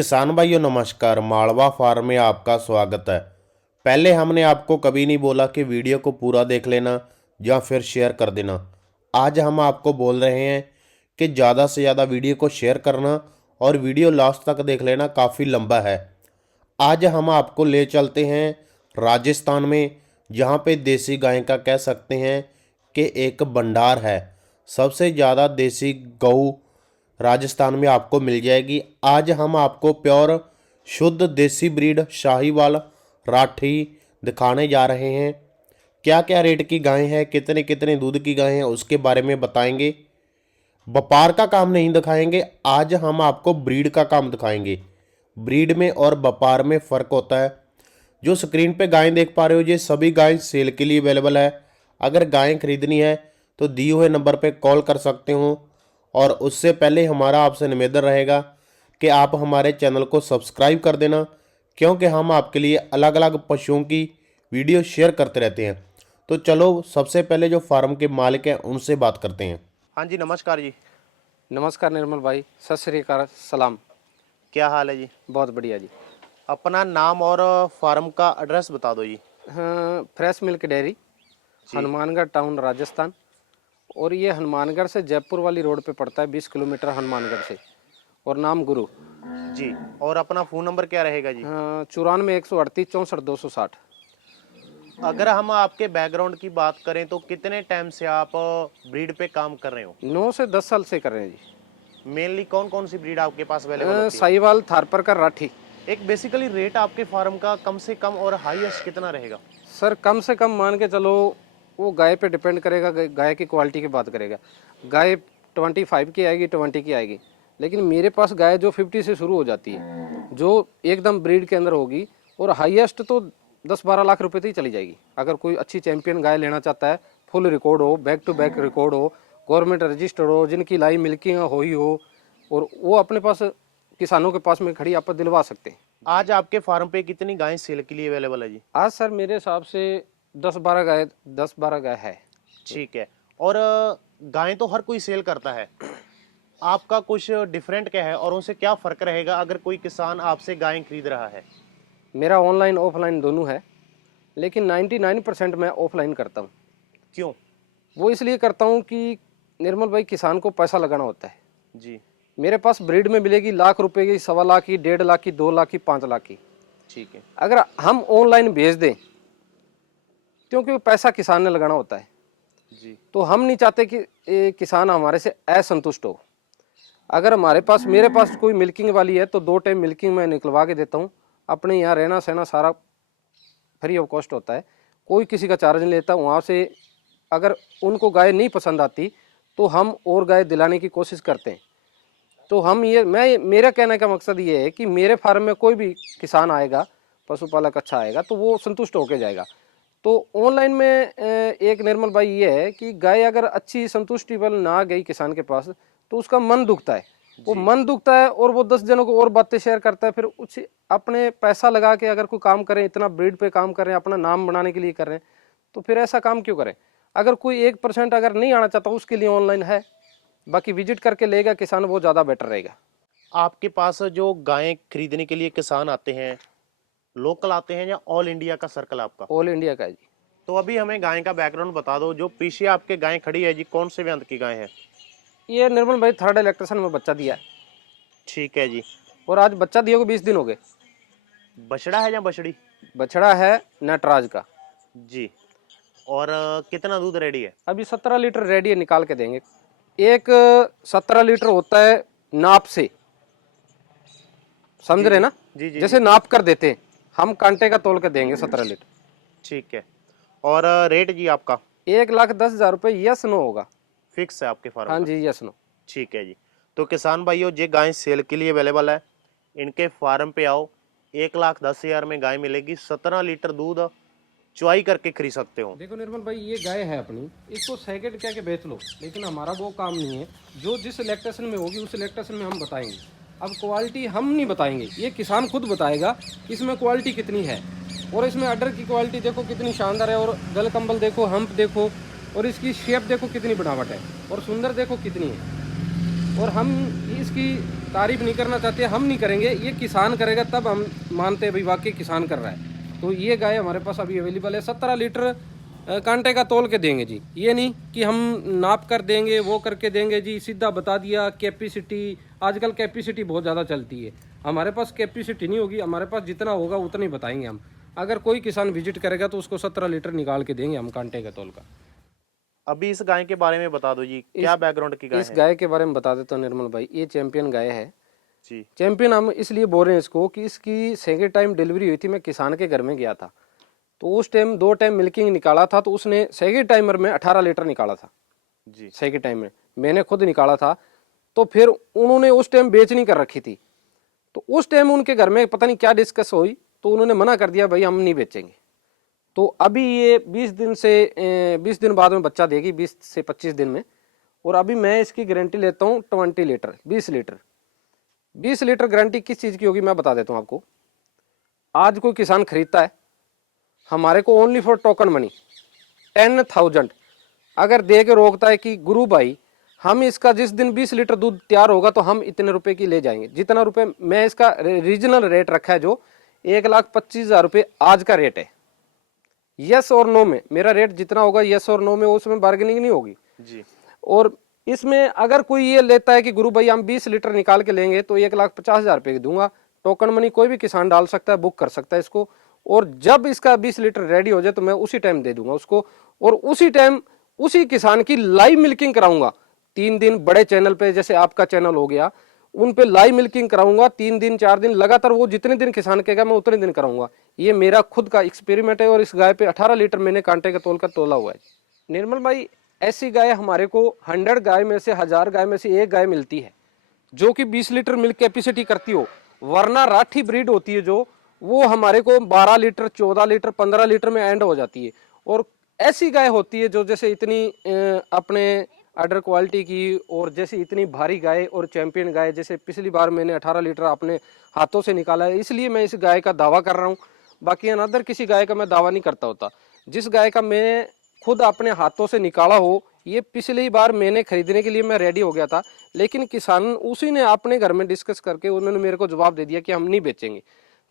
किसान भाइयों नमस्कार। मालवा फार्म में आपका स्वागत है। पहले हमने आपको कभी नहीं बोला कि वीडियो को पूरा देख लेना या फिर शेयर कर देना। आज हम आपको बोल रहे हैं कि ज़्यादा से ज़्यादा वीडियो को शेयर करना और वीडियो लास्ट तक देख लेना, काफ़ी लंबा है। आज हम आपको ले चलते हैं राजस्थान में, जहाँ पे देसी गाय का कह सकते हैं कि एक भंडार है। सबसे ज़्यादा देसी गऊ राजस्थान में आपको मिल जाएगी। आज हम आपको प्योर शुद्ध देसी ब्रीड शाहीवाल राठी दिखाने जा रहे हैं। क्या क्या रेट की गायें हैं, कितने कितने दूध की गायें हैं, उसके बारे में बताएंगे। व्यापार का काम नहीं दिखाएंगे, आज हम आपको ब्रीड का काम दिखाएंगे। ब्रीड में और व्यापार में फ़र्क होता है। जो स्क्रीन पे गायें देख पा रहे हो, ये सभी गायें सेल के लिए अवेलेबल है। अगर गायें खरीदनी है तो दिए हुए नंबर पे कॉल कर सकते हो। और उससे पहले हमारा आपसे निवेदन रहेगा कि आप हमारे चैनल को सब्सक्राइब कर देना, क्योंकि हम आपके लिए अलग अलग पशुओं की वीडियो शेयर करते रहते हैं। तो चलो सबसे पहले जो फार्म के मालिक हैं उनसे बात करते हैं। हाँ जी, नमस्कार जी। नमस्कार निर्मल भाई, सत श्री अकाल, सलाम। क्या हाल है जी? बहुत बढ़िया जी। अपना नाम और फार्म का एड्रेस बता दो जी। हाँ, fresh milk dairy, Hanumangarh town, Rajasthan. और ये हनुमानगढ़ से जयपुर वाली रोड पे पड़ता है, 20 किलोमीटर हनुमानगढ़ से। और नाम गुरु जी। और अपना फ़ोन नंबर क्या रहेगा जी? 94 138 64 260। अगर हम आपके बैकग्राउंड की बात करें तो कितने टाइम से आप ब्रीड पे काम कर रहे हो? 9 से 10 साल से कर रहे हैं जी। मेनली कौन कौन सी ब्रीड आपके पास अवेलेबल होती है? साहिवाल, थारपारकर, राठी। एक बेसिकली रेट आपके फार्म का कम से कम और हाईएस्ट कितना रहेगा? सर कम से कम मान के चलो, वो गाय पे डिपेंड करेगा, गाय की क्वालिटी की बात करेगा। गाय 25 की आएगी, 20 की आएगी। लेकिन मेरे पास गाय जो 50 से शुरू हो जाती है, जो एकदम ब्रीड के अंदर होगी, और हाईएस्ट तो 10-12 लाख रुपए तक ही चली जाएगी। अगर कोई अच्छी चैंपियन गाय लेना चाहता है, फुल रिकॉर्ड हो, बैक टू बैक रिकॉर्ड हो, गवर्नमेंट रजिस्टर्ड हो, जिनकी लाई मिल्किंग हुई हो, और वो अपने पास किसानों के पास में खड़ी आप दिलवा सकते हैं। आज आपके फार्म पे कितनी गायें सेल के लिए अवेलेबल है जी? आज सर मेरे हिसाब से 10-12 गाय है। ठीक है। और गायें तो हर कोई सेल करता है, आपका कुछ डिफरेंट क्या है और उनसे क्या फ़र्क रहेगा अगर कोई किसान आपसे गायें खरीद रहा है? मेरा ऑनलाइन ऑफलाइन दोनों है, लेकिन 99% मैं ऑफलाइन करता हूँ। क्यों? वो इसलिए करता हूँ कि निर्मल भाई, किसान को पैसा लगाना होता है जी। मेरे पास ब्रीड में मिलेगी लाख रुपए की, 1.25 लाख की, 1.5 लाख की, 2 लाख की, 5 लाख की। ठीक है। अगर हम ऑनलाइन भेज दें, क्योंकि वो पैसा किसान ने लगाना होता है जी। तो हम नहीं चाहते कि किसान हमारे से असंतुष्ट हो। अगर मेरे पास कोई मिल्किंग वाली है तो 2 टाइम मिल्किंग मैं निकलवा के देता हूँ। अपने यहाँ रहना सहना सारा फ्री ऑफ कॉस्ट होता है, कोई किसी का चार्ज नहीं लेता। वहाँ से अगर उनको गाय नहीं पसंद आती तो हम और गाय दिलाने की कोशिश करते हैं। तो मेरा कहने का मकसद ये है कि मेरे फार्म में कोई भी किसान आएगा, पशुपालक अच्छा आएगा, तो वो संतुष्ट होकर जाएगा। तो ऑनलाइन में एक निर्मल भाई ये है कि गाय अगर अच्छी संतुष्टिबल ना गई किसान के पास तो उसका मन दुखता है। वो मन दुखता है और वो 10 जनों को और बातें शेयर करता है। फिर उसे अपने पैसा लगा के अगर कोई काम करें, इतना ब्रीड पे काम कर रहे हैं, अपना नाम बनाने के लिए कर रहे हैं, तो फिर ऐसा काम क्यों करें? अगर कोई 1% अगर नहीं आना चाहता, उसके लिए ऑनलाइन है। बाकी विजिट करके लेगा किसान, वो ज़्यादा बेटर रहेगा। आपके पास जो गायें खरीदने के लिए किसान आते हैं, लोकल आते हैं या ऑल इंडिया का सर्कल आपका? ऑल इंडिया का है जी। तो अभी हमें गाय का बैकग्राउंड बता दो। जो पीछे आपके गाय खड़ी है जी, कौन से व्यंत की गाय है? ये निर्मल भाई 3rd इलेक्ट्रेशन में बच्चा दिया है। ठीक है जी। और आज बच्चा दिए को 20 दिन हो गए। बछड़ा है या बछड़ी? बछड़ा है नटराज का जी। और कितना दूध रेडी है? अभी 17 लीटर रेडी है, निकाल के देंगे। एक 17 लीटर होता है नाप से, समझ रहे ना? जी जी। जैसे नाप कर देते हैं हम, कांटे का तोल के देंगे 17 लीटर। ठीक है। और रेट जी आपका? 1,10,000 रुपये यस नो होगा। फिक्स है आपके फार्म? हाँ जी, यस नो। ठीक है जी। तो किसान भाइयों, ये गाय सेल के लिए अवेलेबल है, इनके फार्म पे आओ। 1,10,000 में गाय मिलेगी, 17 लीटर दूध चुआई करके खरीद सकते हो। देखो निर्मल भाई, ये गाय है अपनी, इसको सेकेंड कह के बेच लो, लेकिन हमारा वो काम नहीं है। जो जिस इलेक्ट्रेशन में होगी उस इलेक्ट्रेशन में हम बताएंगे। अब क्वालिटी हम नहीं बताएंगे, ये किसान खुद बताएगा कि इसमें क्वालिटी कितनी है। और इसमें अडर की क्वालिटी देखो कितनी शानदार है, और गल कंबल देखो, हम्प देखो, और इसकी शेप देखो कितनी बनावट है, और सुंदर देखो कितनी है। और हम इसकी तारीफ नहीं करना चाहते, हम नहीं करेंगे, ये किसान करेगा तब हम मानते हैं भाई वाकई किसान कर रहा है। तो ये गाय हमारे पास अभी अवेलेबल है। 17 लीटर कांटे का तोल के देंगे जी, ये नहीं कि हम नाप कर देंगे वो करके देंगे जी, सीधा बता दिया कैपेसिटी। आजकल कैपेसिटी बहुत ज़्यादा चलती है, हमारे पास कैपेसिटी नहीं होगी, हमारे पास जितना होगा उतना ही बताएंगे हम। अगर कोई किसान विजिट करेगा तो उसको 17 लीटर निकाल के देंगे हम कांटे का तोल का। अभी इस गाय के बारे में बता दो जी, क्या बैकग्राउंड की गाय इस है? गाय के बारे में बता देता हूँ निर्मल भाई, ये चैंपियन गाय है जी चैंपियन। हम इसलिए बोल रहे हैं इसको कि इसकी सेकेंड टाइम डिलीवरी हुई थी, मैं किसान के घर में गया था, तो उस टाइम 2 टाइम मिल्किंग निकाला था, तो उसने सेकेंड टाइमर में 18 लीटर निकाला था जी सेकेंड टाइम में, मैंने खुद निकाला था। तो फिर उन्होंने उस टाइम बेचनी कर रखी थी, तो उस टाइम उनके घर में पता नहीं क्या डिस्कस हुई, तो उन्होंने मना कर दिया भाई हम नहीं बेचेंगे। तो अभी ये 20 दिन बाद में बच्चा देगी, 20 से 25 दिन में। और अभी मैं इसकी गारंटी लेता हूँ 20 लीटर 20 लीटर गारंटी किस चीज़ की होगी मैं बता देता हूँ आपको। आज कोई किसान खरीदता है हमारे को ओनली फॉर टोकन मनी 10,000 अगर दे के रोकता है कि गुरु भाई हम इसका जिस दिन 20 लीटर दूध तैयार होगा तो हम इतने रुपए की ले जाएंगे, जितना रुपए मैं इसका रीजनल रेट रखा है जो 1,25,000 रुपये आज का रेट है। यस और नो में मेरा रेट जितना होगा, यस और नो में, उसमें बार्गेनिंग नहीं होगी जी। और इसमें अगर कोई ये लेता है कि गुरु भाई हम 20 लीटर निकाल के लेंगे तो 1,50,000 रुपये की दूंगा। टोकन मनी कोई भी किसान डाल सकता है, बुक कर सकता है इसको, और जब इसका 20 लीटर रेडी हो जाए तो मैं उसी टाइम दे दूंगा उसको। और उसी टाइम उसी किसान की लाइव मिल्किंग कराऊंगा 3 दिन, बड़े चैनल पे जैसे आपका चैनल हो गया उन पे लाइव मिल्किंग कराऊंगा 3 दिन 4 दिन लगातार, वो जितने दिन किसान कहेगा मैं उतने दिन कराऊंगा। ये मेरा खुद का एक्सपेरिमेंट है और इस गाय पे 18 लीटर मैंने कांटे का तोल कर तोला हुआ है। निर्मल भाई ऐसी गाय हमारे को 100 गाय में से 1000 गाय में से एक गाय मिलती है जो कि 20 लीटर मिल्क कैपेसिटी करती हो, वरना राठी ब्रीड होती है जो वो हमारे को 12 लीटर 14 लीटर 15 लीटर में एंड हो जाती है। और ऐसी गाय होती है जो जैसे इतनी अपने अडर क्वालिटी की और जैसे इतनी भारी गाय और चैंपियन गाय, जैसे पिछली बार मैंने 18 लीटर अपने हाथों से निकाला है, इसलिए मैं इस गाय का दावा कर रहा हूँ। बाकी अनदर किसी गाय का मैं दावा नहीं करता होता। जिस गाय का मैं खुद अपने हाथों से निकाला हो, ये पिछली बार मैंने खरीदने के लिए मैं रेडी हो गया था, लेकिन किसान उसी ने अपने घर में डिस्कस करके उन्होंने मेरे को जवाब दे दिया कि हम नहीं बेचेंगे।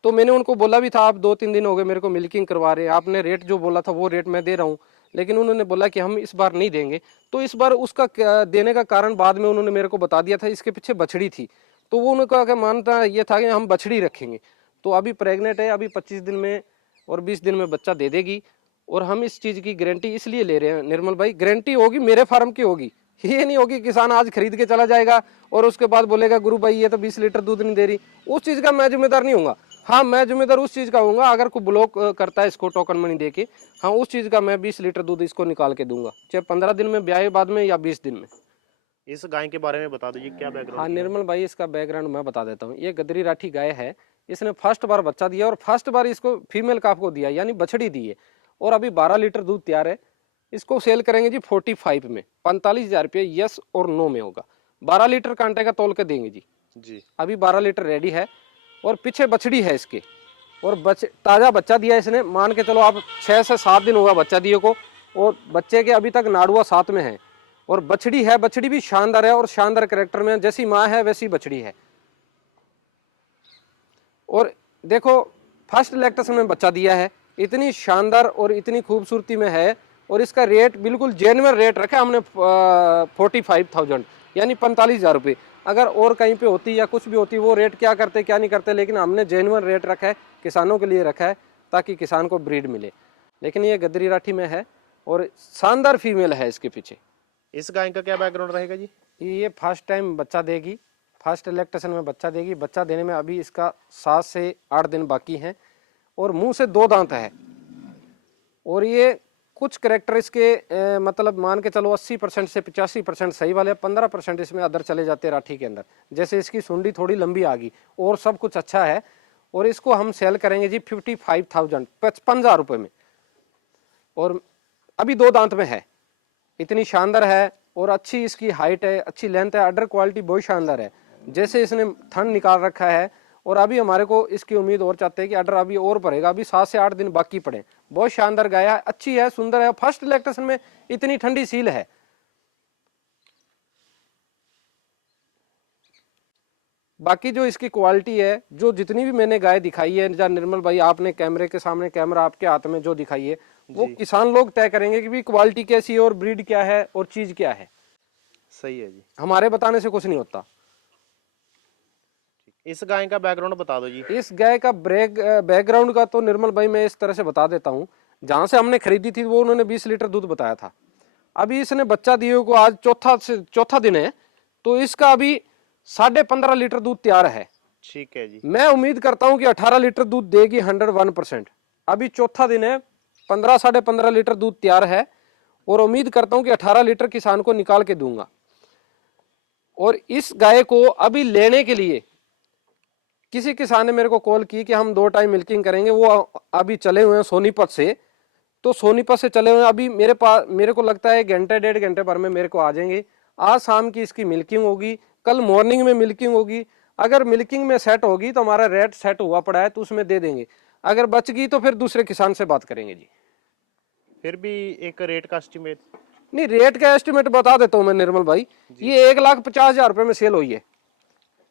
तो मैंने उनको बोला भी था आप 2-3 दिन हो गए मेरे को मिल्किंग करवा रहे हैं, आपने रेट जो बोला था वो रेट मैं दे रहा हूँ, लेकिन उन्होंने बोला कि हम इस बार नहीं देंगे। तो इस बार उसका देने का कारण बाद में उन्होंने मेरे को बता दिया था, इसके पीछे बछड़ी थी, तो वो उनका मानता ये था कि हम बछड़ी रखेंगे। तो अभी प्रेग्नेंट है, अभी 25 दिन में और 20 दिन में बच्चा दे देगी। और हम इस चीज़ की गारंटी इसलिए ले रहे हैं निर्मल भाई, गारंटी होगी मेरे फार्म की होगी, ये नहीं होगी किसान आज खरीद के चला जाएगा और उसके बाद बोलेगा गुरु भाई ये तो 20 लीटर दूध नहीं दे रही, उस चीज़ का मैं जिम्मेदार नहीं हूँगा। हाँ मैं जिम्मेदार उस चीज़ का हूँगा अगर कोई ब्लॉक करता है इसको टोकन मनी दे के, हाँ उस चीज़ का मैं 20 लीटर दूध इसको निकाल के दूंगा, चाहे 15 दिन में ब्याह बाद में या 20 दिन में। इस गाय के बारे में बता दीजिए, क्या बैकग्राउंड? हाँ निर्मल भाई इसका बैकग्राउंड मैं बता देता हूँ। ये गदरी राठी गाय है, इसने फर्स्ट बार बच्चा दिया और फर्स्ट बार इसको फीमेल काफ को दिया यानी बछड़ी दी है, और अभी 12 लीटर दूध तैयार है। इसको सेल करेंगे जी 45 में, 45,000 रुपये यस और नो में होगा। 12 लीटर कांटे का तोल के देंगे जी। जी अभी 12 लीटर रेडी है और पीछे बछड़ी है इसके, और ताज़ा बच्चा दिया इसने, मान के चलो आप 6 से 7 दिन होगा बच्चा दिए को, और बच्चे के अभी तक नाड़ुआ 7 में है। और बछड़ी है, बछड़ी भी शानदार है और शानदार कैरेक्टर में, जैसी माँ है वैसी बछड़ी है। और देखो फर्स्ट लैक्टेशन में बच्चा दिया है, इतनी शानदार और इतनी खूबसूरती में है, और इसका रेट बिल्कुल जेन्युइन रेट रखा हमने 45,000 यानी 45,000 रुपये। अगर और कहीं पे होती या कुछ भी होती वो रेट क्या करते क्या नहीं करते, लेकिन हमने जेन्युइन रेट रखा है, किसानों के लिए रखा है ताकि किसान को ब्रीड मिले। लेकिन ये गदरी राठी में है और शानदार फीमेल है इसके पीछे। इस गाय का क्या बैकग्राउंड रहेगा जी? ये फर्स्ट टाइम बच्चा देगी, फर्स्ट लैक्टेशन में बच्चा देगी। बच्चा देने में अभी इसका 7 से 8 दिन बाकी हैं और मुंह से 2 दांत है। और ये कुछ करेक्टर इसके मतलब मान के चलो 80% से 85% सही वाले, 15% इसमें अदर चले जाते हैं राठी के अंदर। जैसे इसकी सुंडी थोड़ी लंबी आ गई और सब कुछ अच्छा है, और इसको हम सेल करेंगे जी 55,000 55,000 रुपये में। और अभी 2 दांत में है, इतनी शानदार है और अच्छी इसकी हाइट है, अच्छी लेंथ है, अडर क्वालिटी बहुत शानदार है। जैसे इसने थन निकाल रखा है, और अभी हमारे को इसकी उम्मीद और चाहते हैं कि अडर अभी और भरेगा, अभी 7 से 8 दिन बाकी पड़े। बहुत शानदार गाय है, अच्छी है, सुंदर है, फर्स्ट लैक्टेशन में इतनी ठंडी सील है। बाकी जो इसकी क्वालिटी है, जो जितनी भी मैंने गाय दिखाई है, या निर्मल भाई आपने कैमरे के सामने, कैमरा आपके हाथ में जो दिखाई है, वो किसान लोग तय करेंगे कि भी क्वालिटी कैसी है और ब्रीड क्या है और चीज क्या है। सही है जी। हमारे बताने से कुछ नहीं होता। इस गाय का बैकग्राउंड बता दो जी। इस गाय का बैकग्राउंड का तो निर्मल भाई मैं इस तरह से बता देता हूँ। जहां से हमने खरीदी थी वो उन्होंने 20 लीटर दूध बताया था। अभी इसने बच्चा दिए को आज चौथा दिन है, तो इसका अभी 15.5 लीटर दूध तैयार है। ठीक है जी। मैं उम्मीद करता हूं कि 18 लीटर दूध देगी 101%। अभी चौथा दिन है, 15-15.5 लीटर दूध तैयार है और उम्मीद करता हूं कि 18 लीटर किसान को निकाल के दूंगा। और इस गाय को अभी लेने के लिए किसी किसान ने मेरे को कॉल की कि हम 2 टाइम मिल्किंग करेंगे, वो अभी चले हुए हैं सोनीपत से। तो सोनीपत से चले हुए हैं, अभी मेरे को लगता है घंटे 1.5 घंटे भर में मेरे को आ जाएंगे। आज शाम की इसकी मिल्किंग होगी, कल मॉर्निंग में मिल्किंग होगी। अगर मिल्किंग में सेट होगी तो हमारा रेट सेट हुआ पड़ा है, तो उसमें दे देंगे। अगर बच गई तो फिर दूसरे किसान से बात करेंगे जी। फिर भी एक रेट का एस्टिमेट? नहीं, रेट का एस्टिमेट बता देता हूँ मैं निर्मल भाई। ये 1,50,000 रुपए में सेल हुई है।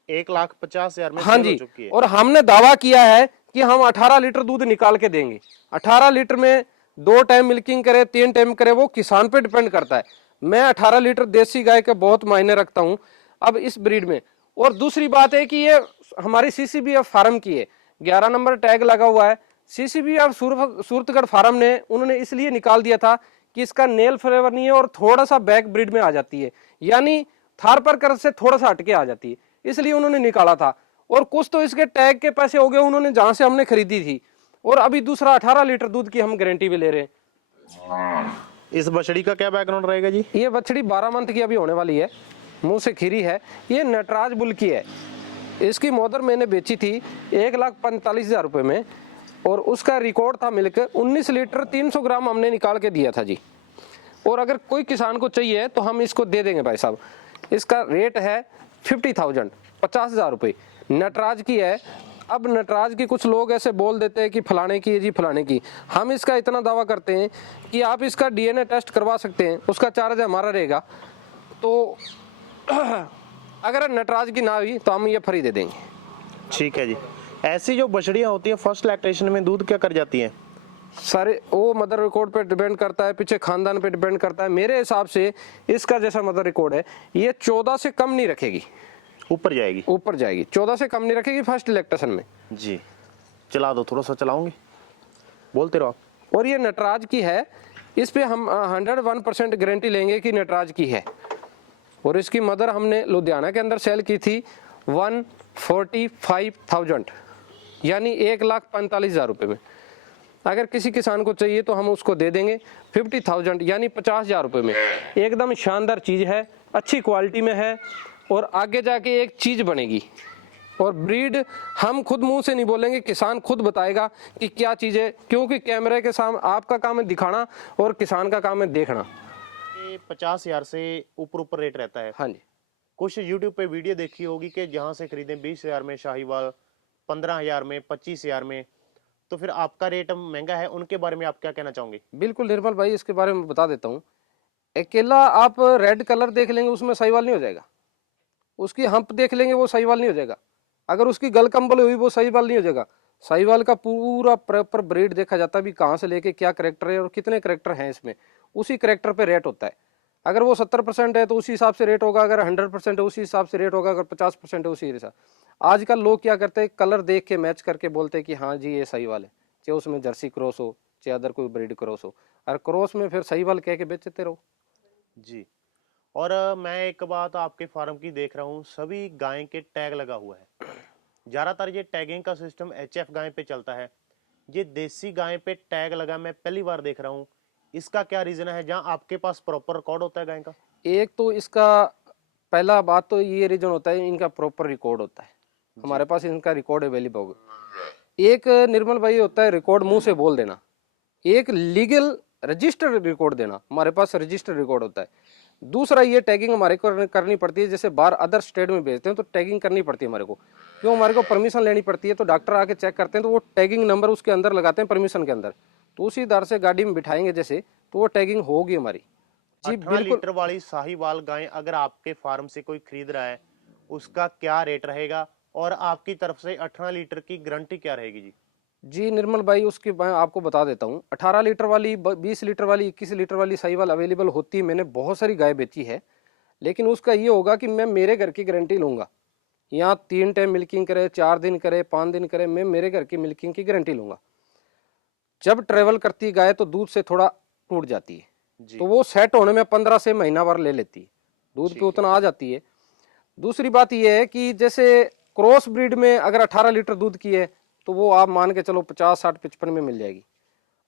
1,50,000 में हाँ सेल हो जी, चुकी है। और हमने दावा किया है कि हम 18 लीटर दूध निकाल के देंगे। 18 लीटर में 2 टाइम मिल्किंग करे, 3 टाइम करे, वो किसान पे डिपेंड करता है। मैं 18 लीटर देसी गाय के बहुत मायने रखता हूं अब इस ब्रीड में। और दूसरी बात है कि ये हमारी सीसीबीएफ फार्म की है, 11 नंबर टैग लगा हुआ है। सीसीबीएफ सूरतगढ़ फार्म ने उन्होंने इसलिए निकाल दिया था कि इसका नेल फ्लेवर नहीं है और थोड़ा सा बैक ब्रीड में आ जाती है, यानी थारपारकर से थोड़ा सा हटके आ जाती है, इसलिए उन्होंने निकाला था। और कुछ तो इसके टैग के पैसे हो गए उन्होंने जहां से हमने खरीदी थी। और अभी दूसरा 18 लीटर दूध की हम गारंटी भी ले रहे हैं। इस बछड़ी का क्या बैकग्राउंड रहेगा जी? ये बछड़ी 12 मंथ की अभी होने वाली है, मुंह से खीरी है। ये नटराज बुल की है। इसकी मदर मैंने बेची थी 1,45,000 रुपए में, और उसका रिकॉर्ड था मिल्क 19 लीटर 300 ग्राम हमने निकाल के दिया था जी। और अगर कोई किसान को चाहिए तो हम इसको दे देंगे भाई साहब। इसका रेट है 50,000, 50,000 रुपये। नटराज की है। अब नटराज की कुछ लोग ऐसे बोल देते हैं कि फलाने की है जी, फलाने की। हम इसका इतना दावा करते हैं कि आप इसका डीएनए टेस्ट करवा सकते हैं, उसका चार्ज हमारा रहेगा। तो अगर नटराज की ना हुई तो हम ये फ्री दे देंगे। ठीक है जी। ऐसी जो बछड़ियां होती है फर्स्ट लैक्टेशन में दूध क्या कर जाती हैं? सारे वो मदर रिकॉर्ड पे डिपेंड करता है, पीछे खानदान पे डिपेंड करता है। मेरे हिसाब से इसका जैसा मदर रिकॉर्ड है, ये 14 से कम नहीं रखेगी, ऊपर जाएगी। ऊपर जाएगी। 14 से कम नहीं रखेगी फर्स्ट लैक्टेशन में जी। चला दो, थोड़ा सा चलाऊंगी, बोलते रहो आप। और ये नटराज की है। इस पे हम 101% गारंटी लेंगे कि नटराज की है। और इसकी मदर हमने लुधियाना के अंदर सेल की थी 145,000, यानी 1,45,000 रुपए में। अगर किसी किसान को चाहिए तो हम उसको दे देंगे 50,000, यानी 50,000 रुपए में। एकदम शानदार चीज है, अच्छी क्वालिटी में है, और आगे जाके एक चीज बनेगी। और ब्रीड हम खुद मुंह से नहीं बोलेंगे, किसान खुद बताएगा कि क्या चीज है, क्योंकि कैमरे के सामने आपका काम है दिखाना और किसान का काम है देखना। 50,000 से ऊपर ऊपर रेट रहता है। हाँ जी। कुछ YouTube पे वीडियो देखी होगी कि जहां से खरीदें 20,000 में शाहीवाल, 15,000 में, 25,000 में, तो फिर आपका रेट महंगा है। उनके बारे में आप क्या कहना चाहोगे? बिल्कुल निर्मल भाई, इसके बारे में बता देता हूँ। अकेला आप रेड कलर देख लेंगे उसमें साहीवाल नहीं हो जाएगा। उसकी हंप देख लेंगे वो साहीवाल नहीं हो जाएगा। अगर उसकी गल कंबल हुई वो साहीवाल नहीं हो जाएगा। साहीवाल का पूरा प्रॉपर ब्रीड देखा जाता है, भी कहाँ से लेके क्या करेक्टर है और कितने करेक्टर हैं इसमें, उसी करेक्टर पे रेट होता है। अगर वो 70% है तो उसी हिसाब से रेट होगा, अगर 100% है उसी हिसाब से रेट होगा, अगर 50% है उसी हिसाब। आजकल लोग क्या करते हैं, कलर देख के मैच करके बोलते हैं कि हाँ जी ये साहीवाल है, चाहे उसमें जर्सी क्रॉस हो चाहे अदर कोई ब्रीड क्रॉस हो, और क्रॉस में फिर साहीवाल कह के बेचते रहो जी। और मैं एक बात आपके फार्म की देख रहा हूँ, सभी गाय के टैग लगा हुआ है। ज्यादातर ये टैगिंग का सिस्टम HF गाय पे चलता है, ये देसी गाय पे टैग लगा मैं पहली बार देख रहा हूँ। इसका क्या रीजन है, जहाँ आपके पास प्रॉपर रिकॉर्ड होता है गाय का? एक तो इसका पहला बात तो ये रीजन होता है, इनका प्रॉपर रिकॉर्ड होता है, हमारे पास इनका रिकॉर्ड अवेलेबल होगा। एक निर्मल भाई होता है रिकॉर्ड मुंह से बोल देना, एक लीगल रजिस्टर्ड रिकॉर्ड देना, हमारे पास रजिस्टर्ड रिकॉर्ड होता है। दूसरा ये टैगिंग हमारे को करनी पड़ती है, जैसे बाहर अदर स्टेट में भेजते हैं तो टैगिंग करनी पड़ती है हमारे को, क्यों हमारे को परमिशन लेनी पड़ती है। तो डॉक्टर आके चेक करते हैं तो वो टैगिंग नंबर उसके अंदर लगाते हैं परमिशन के अंदर, तो उसी दर से गाड़ी में बिठाएंगे जैसे, तो वो टैगिंग होगी हमारी जी। 18 लीटर वाली साहीवाल गाय अगर आपके फार्म से कोई खरीद रहा है, उसका क्या रेट रहेगा और आपकी तरफ से 18 लीटर की गारंटी क्या रहेगी जी? जी निर्मल भाई, उसकी मैं आपको बता देता हूँ। 18 लीटर वाली, 20 लीटर वाली, 21 लीटर वाली साहिवाल अवेलेबल होती है। मैंने बहुत सारी गाय बेची है, लेकिन उसका ये होगा कि मैं मेरे घर की गारंटी लूंगा। यहाँ 3 टाइम मिल्किंग करे, 4 दिन करे, 5 दिन करे, मैं मेरे घर की मिल्किंग की गारंटी लूंगा। जब ट्रेवल करती है गाय तो दूध से थोड़ा टूट जाती है, जी तो वो सेट होने में 15 से महीना भर ले लेती है, दूध पे ठीक है। उतना आ जाती है। दूसरी बात यह है कि जैसे क्रॉस ब्रीड में अगर 18 लीटर दूध की है तो वो आप मान के चलो 50, 60, 55 में मिल जाएगी।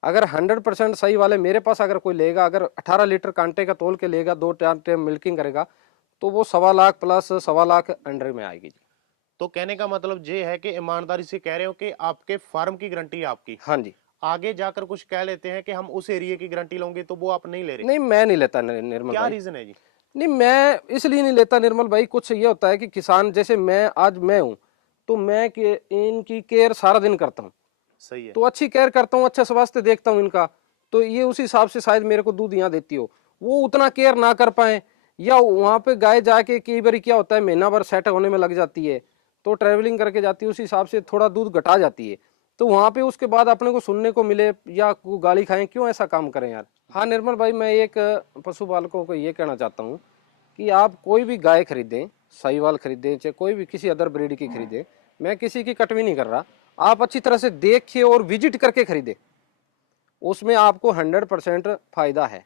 अगर 100% सही वाले मेरे पास अगर कोई लेगा, अगर 18 लीटर कांटे का तोल के लेगा, 2 टाइम मिल्किंग करेगा, तो वो 1.25 लाख प्लस 1.25 लाख अंडर में आएगी जी। तो कहने का मतलब ये है कि ईमानदारी से कह रहे हो कि आपके फार्म की गारंटी है आपकी। हाँ जी। आगे जाकर कुछ कह लेते हैं कि हम उस एरिया की गारंटी लोगे, तो वो आप नहीं ले रहे। नहीं, मैं नहीं लेता निर्मल क्या भाई। रीजन है जी? नहीं, मैं इसलिए नहीं लेता निर्मल भाई। कुछ ये होता है कि किसान, जैसे मैं हूँ, तो मैं इनकी केयर सारा दिन करता हूँ, सही है। तो अच्छी केयर करता हूँ, अच्छा स्वास्थ्य देखता हूँ इनका, तो ये उसी हिसाब से शायद मेरे को दूध यहाँ देती हो। वो उतना केयर ना कर पाए, या वहाँ पे गाय जाके कई बार क्या होता है महीना भर सेट होने में लग जाती है, तो ट्रेवलिंग करके जाती है, उस हिसाब से थोड़ा दूध घटा जाती है, तो वहाँ पे उसके बाद अपने को सुनने को मिले या गाली खाएं, क्यों ऐसा काम करें यार। हाँ निर्मल भाई, मैं एक पशुपालकों को ये कहना चाहता हूँ कि आप कोई भी गाय खरीदें, साहिवाल खरीदें, चाहे कोई भी किसी अदर ब्रीड की खरीदें, मैं किसी की कटवी नहीं कर रहा, आप अच्छी तरह से देखिए और विजिट करके खरीदें, उसमें आपको 100% फायदा है।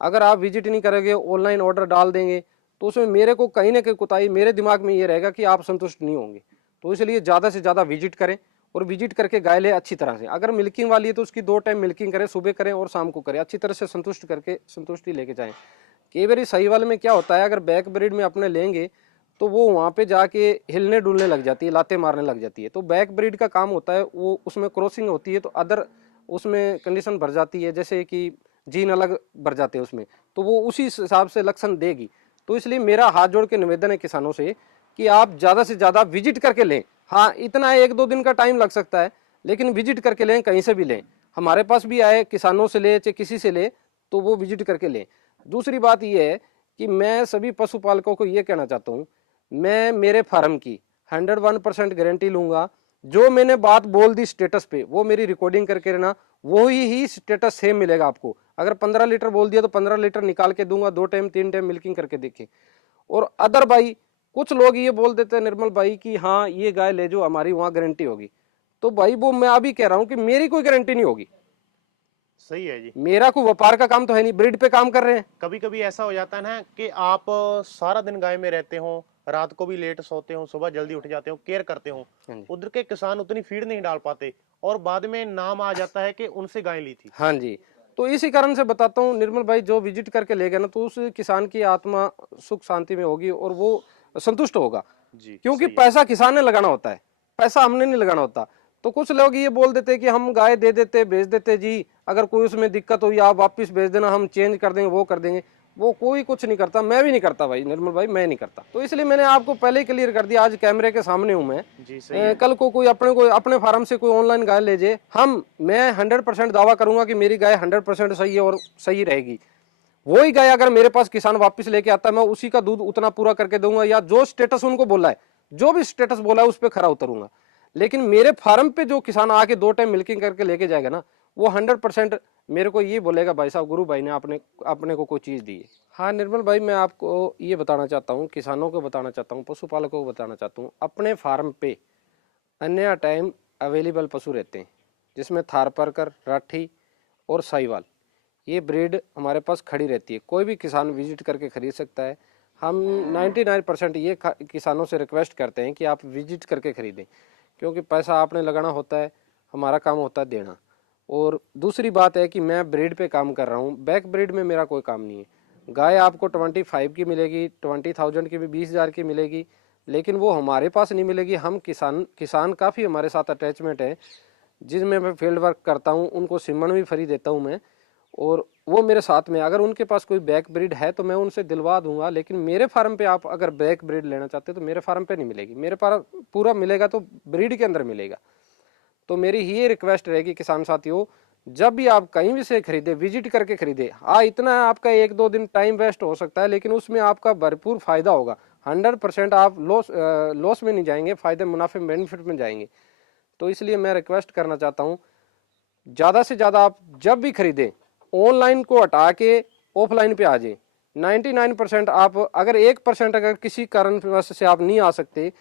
अगर आप विजिट नहीं करोगे, ऑनलाइन ऑर्डर डाल देंगे, तो उसमें मेरे को कहीं ना कहीं कुताही मेरे दिमाग में ये रहेगा कि आप संतुष्ट नहीं होंगे। तो इसलिए ज़्यादा से ज़्यादा विजिट करें, और विजिट करके गाय ले अच्छी तरह से। अगर मिल्किंग वाली है तो उसकी 2 टाइम मिल्किंग करें, सुबह करें और शाम को करें, अच्छी तरह से संतुष्ट करके संतुष्टि लेके जाएं। कई बार साहिवाल में क्या होता है, अगर बैक ब्रीड में अपने लेंगे तो वो वहाँ पे जाके हिलने डुलने लग जाती है, लाते मारने लग जाती है। तो बैक ब्रीड का काम होता है, वो उसमें क्रॉसिंग होती है तो अदर उसमें कंडीशन भर जाती है, जैसे कि जीन अलग भर जाते हैं उसमें, तो वो उसी हिसाब से लक्षण देगी। तो इसलिए मेरा हाथ जोड़ के निवेदन है किसानों से कि आप ज़्यादा से ज़्यादा विजिट करके लें। हाँ, इतना 1-2 दिन का टाइम लग सकता है, लेकिन विजिट करके लें, कहीं से भी लें, हमारे पास भी आए, किसानों से ले चाहे किसी से ले, तो वो विजिट करके लें। दूसरी बात यह है कि मैं सभी पशुपालकों को ये कहना चाहता हूँ, मैं मेरे फार्म की 101% गारंटी लूंगा। जो मैंने बात बोल दी स्टेटस पे, वो मेरी रिकॉर्डिंग करके रहना, वही ही स्टेटस सेम मिलेगा आपको। अगर 15 लीटर बोल दिया तो 15 लीटर निकाल के दूंगा, 2 टाइम 3 टाइम मिल्किंग करके देखें। और अदर भाई, कुछ लोग ये बोल देते हैं निर्मल भाई कि हाँ ये गाय ले जो, हमारी वहाँ गारंटी होगी, तो भाई वो मैं अभी कह रहा हूँ कि मेरी कोई गारंटी नहीं होगी। सही है जी। मेरा कोई व्यापार का काम तो है नहीं, ब्रीड पे काम कर रहे हैं। कभी कभी ऐसा हो जाता है ना कि आप सारा दिन गाय में रहते हो, रात को भी लेट सोते हो, सुबह जल्दी उठ जाते हो, केयर करते हो, हाँ जी। उधर के किसान उतनी फीड नहीं डाल पाते, और बाद में नाम आ जाता है कि उनसे गाय ली थी। हाँ जी, तो इसी कारण से बताता हूँ निर्मल भाई, जो विजिट करके लेगा ना, तो उस किसान की आत्मा सुख शांति में होगी और वो संतुष्ट होगा। जी क्योंकि सही है। पैसा किसान ने लगाना होता है, पैसा हमने नहीं लगाना होता। तो कुछ लोग ये बोल देते कि हम गाय दे देते, भेज देते जी, अगर कोई उसमें दिक्कत हुई आप वापस भेज देना, हम चेंज कर देंगे, वो कर देंगे। वो कोई कुछ नहीं करता, मैं भी नहीं करता भाई निर्मल भाई, मैं नहीं करता। तो इसलिए मैंने आपको पहले ही क्लियर कर दिया, आज कैमरे के सामने हूं मैं। जी सही है। कल को कोई अपने फार्म से कोई ऑनलाइन गाय ले जाए, मैं 100% दावा करूंगा कि मेरी गाय 100% सही है और सही रहेगी। वही गाय अगर मेरे पास किसान वापस लेके आता है, मैं उसी का दूध उतना पूरा करके दूंगा, या जो स्टेटस उनको बोला है, जो भी स्टेटस बोला है उस पर खरा उतरूंगा। लेकिन मेरे फार्म पे जो किसान आके 2 टाइम मिल्किंग करके लेके जाएगा ना, वो 100% मेरे को ये बोलेगा भाई साहब, गुरु भाई ने अपने को कोई चीज़ दी है। हाँ निर्मल भाई, मैं आपको ये बताना चाहता हूँ, किसानों को बताना चाहता हूँ, पशुपालकों को बताना चाहता हूँ, अपने फार्म पे अन्य टाइम अवेलेबल पशु रहते हैं, जिसमें थारपारकर, राठी और साहिवाल, ये ब्रीड हमारे पास खड़ी रहती है। कोई भी किसान विजिट करके खरीद सकता है। हम 99% ये किसानों से रिक्वेस्ट करते हैं कि आप विजिट करके खरीदें, क्योंकि पैसा आपने लगाना होता है, हमारा काम होता है देना। और दूसरी बात है कि मैं ब्रीड पे काम कर रहा हूँ, बैक ब्रीड में मेरा कोई काम नहीं है। गाय आपको 25 की मिलेगी, 20,000 की भी, 20,000 की मिलेगी, लेकिन वो हमारे पास नहीं मिलेगी। हम किसान काफ़ी हमारे साथ अटैचमेंट है, जिसमें मैं फील्ड वर्क करता हूँ, उनको सीमन भी फ्री देता हूँ मैं, और वो मेरे साथ में। अगर उनके पास कोई बैक ब्रीड है तो मैं उनसे दिलवा दूंगा, लेकिन मेरे फार्म पे आप अगर बैक ब्रीड लेना चाहते हो तो मेरे फार्म पे नहीं मिलेगी। मेरे पास पूरा मिलेगा तो ब्रीड के अंदर मिलेगा। तो मेरी ये रिक्वेस्ट रहेगी किसान साथियों, जब भी आप कहीं भी से खरीदे, विजिट करके खरीदे। हाँ, इतना आपका 1-2 दिन टाइम वेस्ट हो सकता है, लेकिन उसमें आपका भरपूर फायदा होगा। 100% आप लॉस में नहीं जाएंगे, फायदे मुनाफे बेनिफिट में जाएंगे। तो इसलिए मैं रिक्वेस्ट करना चाहता हूँ, ज़्यादा से ज़्यादा आप जब भी खरीदें ऑनलाइन को हटा के ऑफलाइन पे आ जाए। 99% आप अगर 1% अगर किसी कारणवश से आप नहीं आ सकते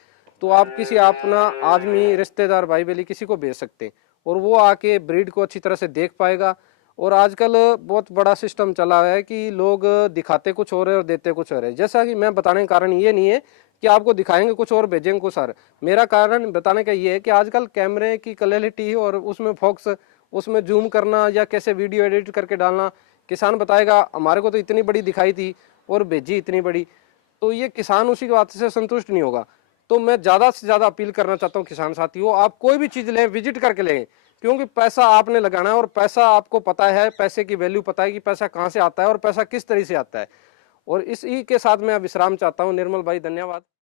तो आप किसी अपना आदमी, रिश्तेदार, भाई बहली किसी को भेज सकते और वो आके ब्रीड को अच्छी तरह से देख पाएगा। और आजकल बहुत बड़ा सिस्टम चला है कि लोग दिखाते कुछ और है और देते कुछ और है। जैसा कि मैं बताने का कारण ये नहीं है कि आपको दिखाएंगे कुछ और भेजेंगे कुछ और। मेरा कारण बताने का ये है कि आजकल कैमरे की क्लैरिटी और उसमें फोकस, उसमें जूम करना या कैसे वीडियो एडिट करके डालना, किसान बताएगा हमारे को तो इतनी बड़ी दिखाई थी और भेजी इतनी बड़ी, तो ये किसान उसी बात से संतुष्ट नहीं होगा। तो मैं ज़्यादा से ज़्यादा अपील करना चाहता हूँ किसान साथियों, आप कोई भी चीज़ लें विजिट करके लें, क्योंकि पैसा आपने लगाना है और पैसा आपको पता है, पैसे की वैल्यू पता है कि पैसा कहाँ से आता है और पैसा किस तरह से आता है। और इसी के साथ मैं विश्राम चाहता हूँ। निर्मल भाई धन्यवाद।